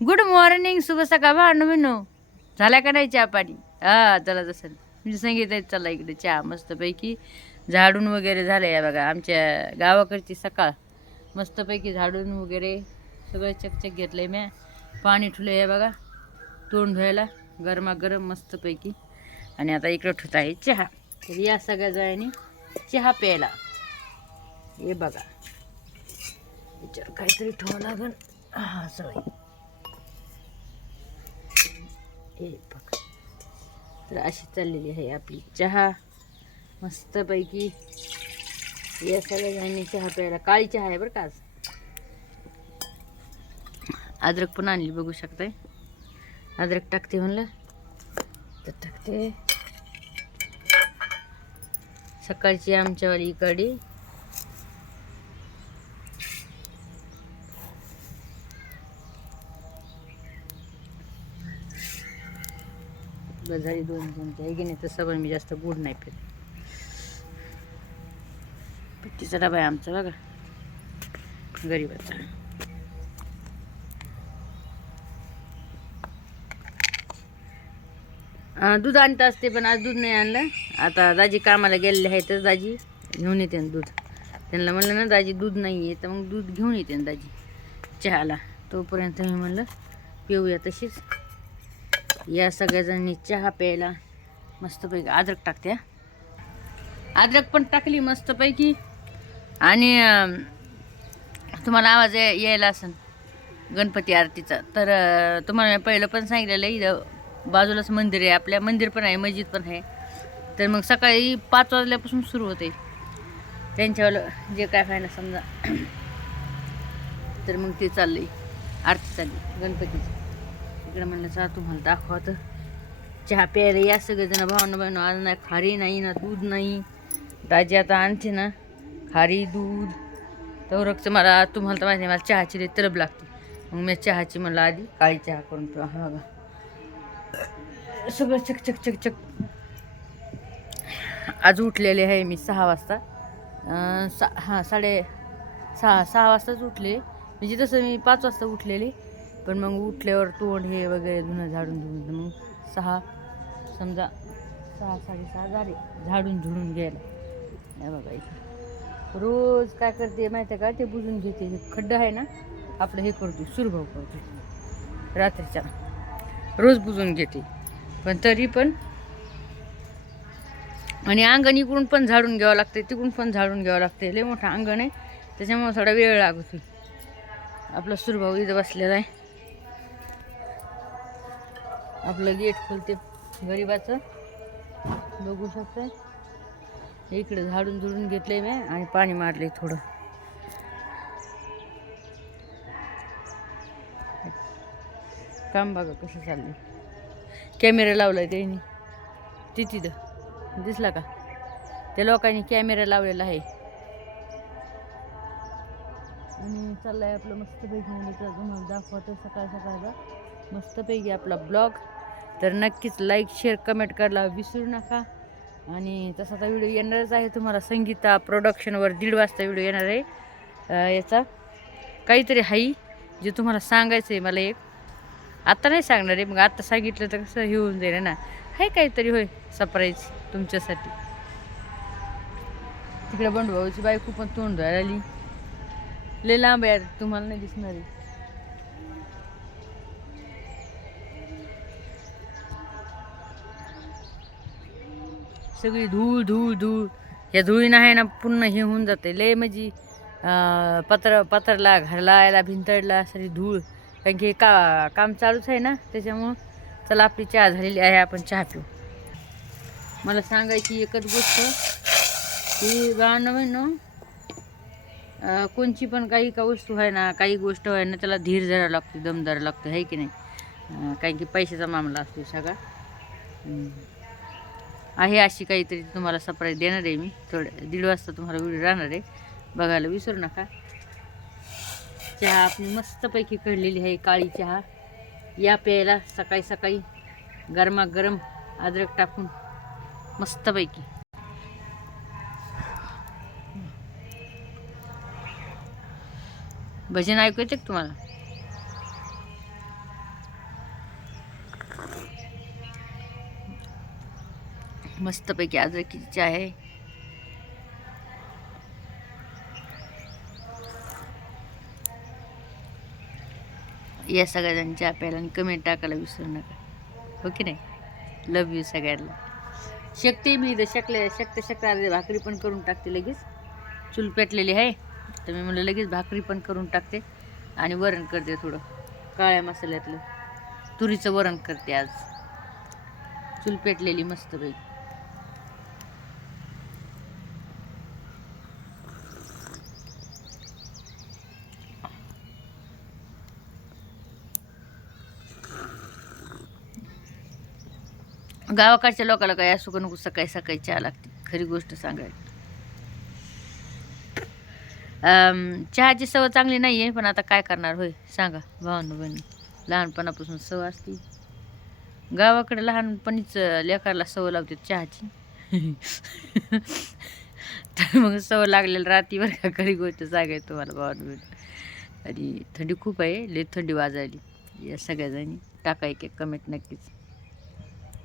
Good morning शुभ सकाळ भांडू मिनू झाल्या का नाही चहा पाणी? हा चला जसं मी सांगितलं चला इकडे चहा मस्तपैकी. झाडून वगैरे झालं या बघा आमच्या गावाकडची सकाळ. मस्तपैकी झाडून वगैरे सगळं चकचक घेतलं आहे म्या. पाणी ठुलं आहे बघा तोंड धुवायला. गरमागरम मस्तपैकी. आणि आता इकडं ठेवत आहे चहा. तर या सगळ्या जणांनी चहा प्यायला. हे बघा. याच्यावर काहीतरी ठेवावं लागेल हां सवय हे बघ. तर अशी चाललेली आहे आपली चहा. मस्तपैकी. या सगळ्यांनी चहा प्यायला काळी चहा आहे बरं का आज. अद्रक पण आणली बघू शकताय. अद्रक टाकते म्हणलं. तर टाकते. सकाळची आमच्यावाली कडी बस झाली दोन दोन आहे की नाही तसं पण मी जास्त गोड नाही पित. पट्टीचा डबा आहे आमचा बघा. गरीबाचा. दूध आणत असते पण आज दूध नाही आणलं. आता दाजी कामाला गेलेले आहे तर दाजी घेऊन येते ना दूध. त्यांना म्हणलं ना दाजी दूध नाही आहे तर मग दूध घेऊन येते ना दाजी चहाला. तोपर्यंत मी म्हणलं पिऊया तशीच. या सगळ्याजणी चहा प्यायला मस्तपैकी अद्रक टाकते अद्रक पण टाकली मस्तपैकी. आणि तुम्हाला आवाज यायला असेल गणपती आरतीचा. तर तुम्हाला मी पहिलं पण सांगितलेलं आहे इथं बाजूलाच मंदिर आहे आपल्या मंदिर पण आहे मस्जिद पण आहे. तर मग सकाळी पाच वाजल्यापासून सुरू होते. त्यांच्यावालं जे काय व्हायला समजा. तर मग ते चाललंय आरती चालली गणपतीची. इकडे म्हणलं चला तुम्हाला दाखवत. चहा प्यायला या सगळेजण भावना बहिण आज नाही खारी नाही ना दूध नाही. दाजी आता आणते ना खारी दूध. तवरकचं मला तुम्हाला तर माहिती आहे, मला चहाची लई तरब लागते. मग मी चहाची म्हणलं आधी काळी चहा करून पिवा. हा बघा. सगळं चक चक चक चक. आज उठलेले आहे मी सहा वाजता. सा हां साडे सहा सहा वाजताच उठले. म्हणजे तसं मी पाच वाजता उठलेले पण मग उठल्यावर तोंड हे वगैरे धुणं झाडून धुवून मग सहा समजा सहा साडेसहा झाले झाडून झुडून घ्यायला. नाही बघा इथे. रोज काय करते माहिती आहे का? ते बुजून घेते. हे खड्डं आहे ना आपलं हे करतो सुरभाव करतो. रात्रीच्या रोज बुजून घेते. पण तरी पण आणि अंगण इकडून पण झाडून घ्यावं लागते तिकडून पण झाडून घ्यावं लागते. लय मोठं अंगण आहे. त्याच्यामुळे थोडा वेळ लागतो. आपला सुरभाऊ इथं बसलेला आहे. आपलं गेट खोलते गरीबाचं. बघू शकताय इकडे झाडून झुडून घेतलंय मी आणि पाणी मारले थोडं. काम बघा कसं चाललं. कॅमेरा लावलाय त्यांनी. ती तिथं. दिसला का? त्या लोकांनी कॅमेरा लावलेला आहे. आणि चाललाय आपलं मस्तपैकी. मुलीचं दाखवतो सकाळ सकाळचा. मस्तपैकी आपला ब्लॉग. तर नक्कीच लाईक शेअर कमेंट करायला विसरू नका. आणि तसा तर व्हिडिओ येणारच आहे. तुम्हाला संगीता प्रोडक्शनवर दीड वाजता व्हिडिओ येणार आहे. याचा काहीतरी हाई जे तुम्हाला सांगायचं आहे मला एक. आत्ता नाही सांगणार आहे. मग आत्ता सांगितलं तर कसं हे होऊन जाईल ना. हाय काहीतरी होय सरप्राईज तुमच्यासाठी. तिकडे बंडभाऊची बायको पण तोंड धुवायला आली. लय लांब यार, तुम्हाला नाही दिसणार आहे. सगळी धूळ धूळ धूळ. या धुळीनं आहे ना पूर्ण हे होऊन जाते. लय म्हणजे पत्र पत्रला घरला याला भिंतडला सगळी धूळ. कारण की का काम चालूच आहे ना त्याच्यामुळं चला आपली चहा झालेली आहे आपण चहा पिऊ. मला सांगायची एकच गोष्ट की गाणं अं, कोणची पण काही का वस्तू आहे ना काही गोष्ट आहे ना त्याला धीर धरावं लागते दम धरावं लागतं आहे की नाही? कारण की पैशाचा मामला असतो सगळा. आहे अशी काहीतरी तुम्हाला सरप्राईज देणार आहे मी. थोडं दीड वाजता तुम्हाला व्हिडिओ राहणार आहे. बघायला विसरू नका. चहा आपली मस्तपैकी कळलेली आहे काळी चहा. या प्यायला सकाळी सकाळी गरमागरम अद्रक टाकून मस्तपैकी. भजन ऐकू येते का तुम्हाला? मस्तपैकी अद्रकीची चहा आहे? या सगळ्याजण चहा आणि कमेंट टाकायला विसरू नका. हो की नाही? लव यू सगळ्यांना. शकते मी इथं शकले शकते शकते. भाकरी पण करून टाकते लगेच. चूल पेटलेली आहे. तर मी म्हणलं लगेच भाकरी पण करून टाकते. आणि वरण करते थोडं. काळ्या मसाल्यातलं. तुरीचं वरण करते आज. चूल पेटलेली मस्तपैकी. गावाकडच्या लोकाला काय असू का नको सकाळी सकाळी चहा लागते. खरी गोष्ट सांगायची चहाची सवय चांगली नाही आहे पण आता काय करणार होय? सांगा भावानं बहिणी. लहानपणापासून सवय असते. गावाकडे लहानपणीच लेकराला सवय लावते चहाची. तर मग सवय लागलेलं राहती का खरी गोष्ट सांगायची तुम्हाला भावानं बहिणी. आणि थंडी खूप आहे लई थंडी वाजायली. या सगळ्याजणी टाका एक कमेंट नक्कीच.